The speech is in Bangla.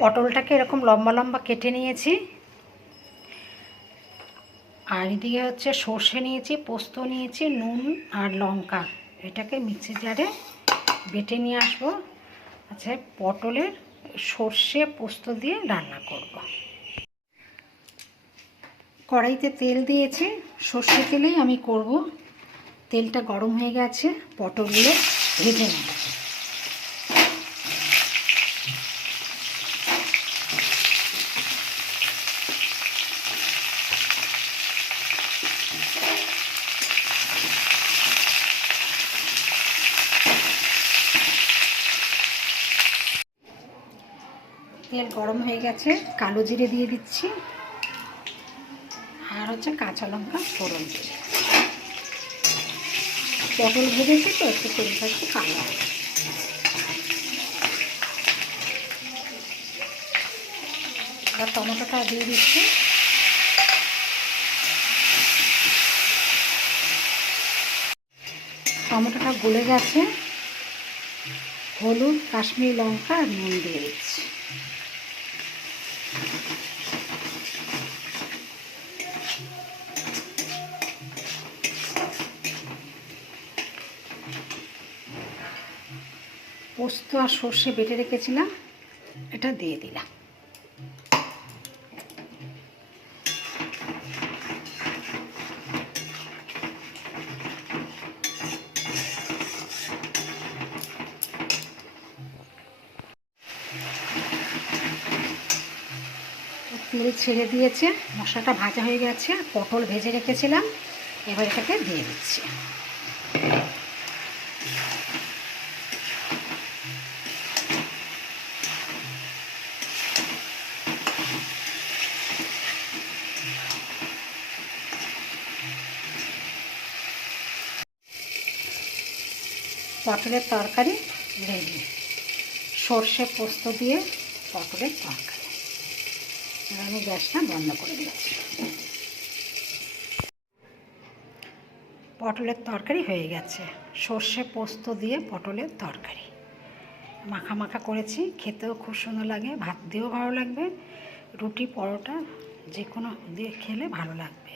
পটলটাকে এরকম লম্বা লম্বা কেটে নিয়েছি। আর এদিকে হচ্ছে সর্ষে নিয়েছি, পোস্ত নিয়েছি, নুন আর লঙ্কা। এটাকে মিক্সি জারে বেটে নিয়ে আসবো। আচ্ছা, পটলের সর্ষে পোস্ত দিয়ে রান্না করব। কড়াইতে তেল দিয়েছি, সর্ষে তেলেই আমি করব। তেলটা গরম হয়ে গেছে, পটলগুলো ভেজে নেব। তেল গরম হয়ে গেছে, কালো জিরে দিয়ে দিচ্ছি, আর হচ্ছে কাঁচা লঙ্কা ফোড়ন দিয়ে। পটল ভেজেছি তো একটু তেলটা একটু কালো। আর টমেটোটা দিয়ে দিচ্ছি। টমেটোটা গলে গেছে, হলুদ, কাশ্মীরি লঙ্কা আর নুন দিয়ে দিচ্ছি। পোস্ত আর সর্ষে বেটে রেখেছিলাম, এটা দিয়ে দিলাম। তেল ছেড়ে দিয়েছে, মশলাটা ভাজা হয়ে গেছে, পটল ভেজে রেখেছিলাম, এবার এটাকে দিয়ে দিচ্ছি। পটলের তরকারি রেডি। সর্ষে পোস্ত দিয়ে পটলের তরকারি। এবার আমি গ্যাসটা বন্ধ করে দিচ্ছি। পটলের তরকারি হয়ে গেছে, সর্ষে পোস্ত দিয়ে পটলের তরকারি। মাখা মাখা করেছি, খেতেও খুব সুন্দর লাগে, ভাত দিয়েও ভালো লাগবে, রুটি পরোটা যে কোনো দিয়ে খেলে ভালো লাগবে।